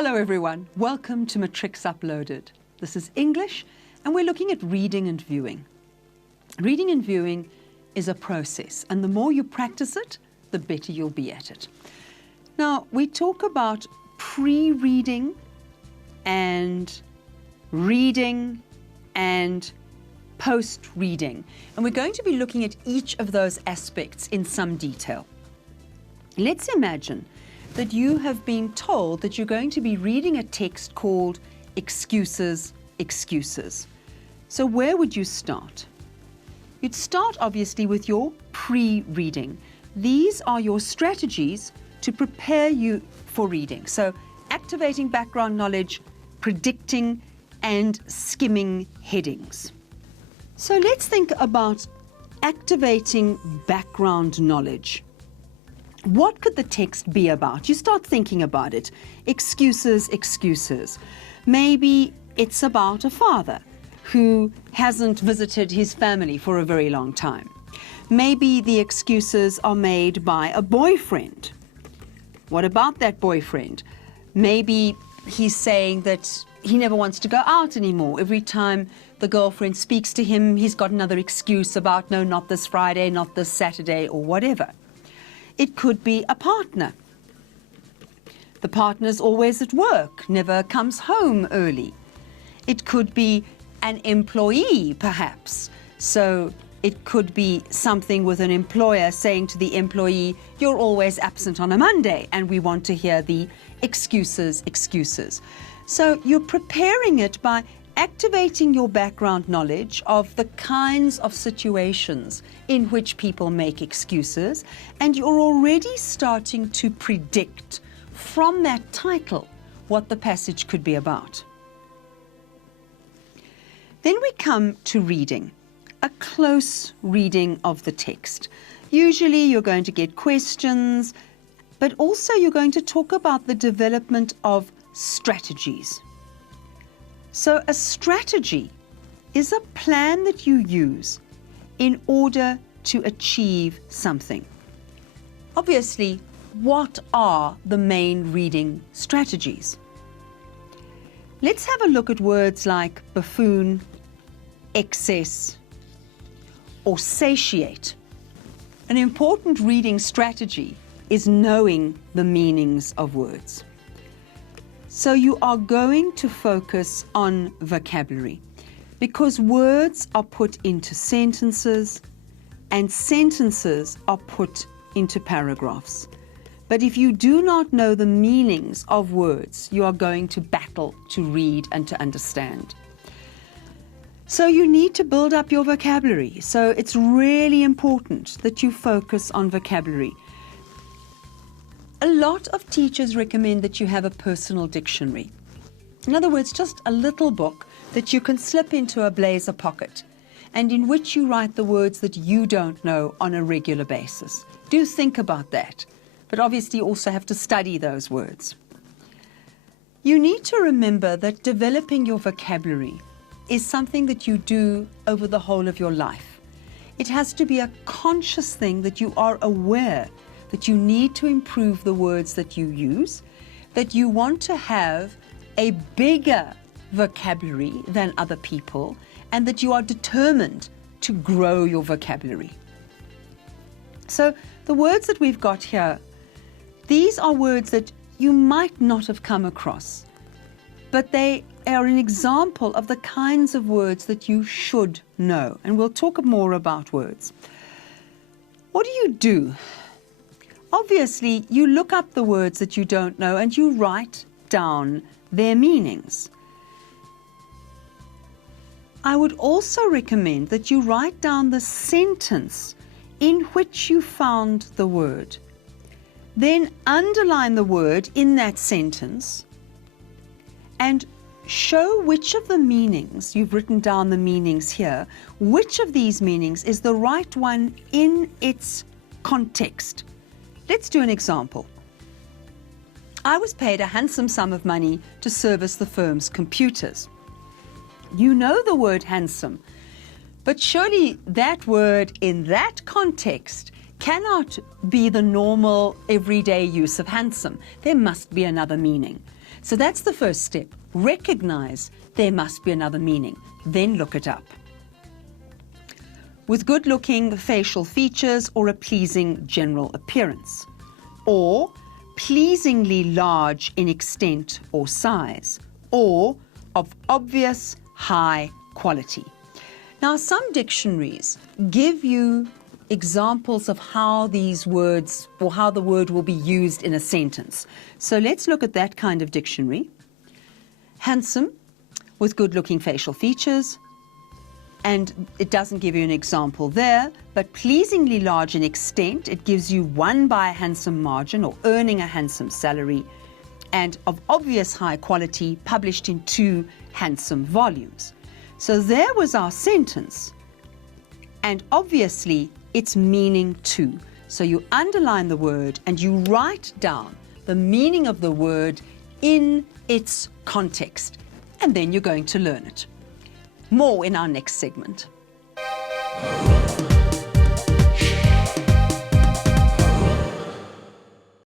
Hello everyone, welcome to Matrix Uploaded. This is English and we're looking at reading and viewing. Reading and viewing is a process and the more you practice it, the better you'll be at it. Now we talk about pre-reading and reading and post-reading, and we're going to be looking at each of those aspects in some detail. Let's imagine that you have been told that you're going to be reading a text called Excuses, Excuses. So where would you start? You'd start obviously with your pre-reading. These are your strategies to prepare you for reading. So activating background knowledge, predicting, and skimming headings. So let's think about activating background knowledge. What could the text be about? You start thinking about it. Excuses, excuses. Maybe it's about a father who hasn't visited his family for a very long time. Maybe the excuses are made by a boyfriend. What about that boyfriend? Maybe he's saying that he never wants to go out anymore. Every time the girlfriend speaks to him, he's got another excuse about, no, not this Friday, not this Saturday, or whatever. It could be a partner. The partner's always at work, never comes home early. It could be an employee, perhaps. So it could be something with an employer saying to the employee, you're always absent on a Monday, and we want to hear the excuses, excuses. So you're preparing it by activating your background knowledge of the kinds of situations in which people make excuses, and you're already starting to predict from that title what the passage could be about. Then we come to reading, a close reading of the text. Usually you're going to get questions, but also you're going to talk about the development of strategies. So a strategy is a plan that you use in order to achieve something. Obviously, what are the main reading strategies? Let's have a look at words like buffoon, excess, or satiate. An important reading strategy is knowing the meanings of words. So you are going to focus on vocabulary because words are put into sentences and sentences are put into paragraphs. But if you do not know the meanings of words, you are going to battle to read and to understand. So you need to build up your vocabulary. So it's really important that you focus on vocabulary. A lot of teachers recommend that you have a personal dictionary. In other words, just a little book that you can slip into a blazer pocket and in which you write the words that you don't know on a regular basis. Do think about that, but obviously you also have to study those words. You need to remember that developing your vocabulary is something that you do over the whole of your life. It has to be a conscious thing that you are aware that you need to improve the words that you use, that you want to have a bigger vocabulary than other people, and that you are determined to grow your vocabulary. So the words that we've got here, these are words that you might not have come across, but they are an example of the kinds of words that you should know. And we'll talk more about words. What do? Obviously, you look up the words that you don't know and you write down their meanings. I would also recommend that you write down the sentence in which you found the word. Then underline the word in that sentence and show which of the meanings, you've written down the meanings here, which of these meanings is the right one in its context. Let's do an example. I was paid a handsome sum of money to service the firm's computers. You know the word handsome, but surely that word in that context cannot be the normal everyday use of handsome. There must be another meaning. So that's the first step. Recognize there must be another meaning, then look it up. With good-looking facial features or a pleasing general appearance, or pleasingly large in extent or size, or of obvious high quality. Now, some dictionaries give you examples of how these words or how the word will be used in a sentence. So let's look at that kind of dictionary. Handsome, with good-looking facial features, and it doesn't give you an example there, but pleasingly large in extent, it gives you won by a handsome margin or earning a handsome salary, and of obvious high quality, published in 2 handsome volumes. So there was our sentence, and obviously it's meaning too. So you underline the word and you write down the meaning of the word in its context, and then you're going to learn it. More in our next segment.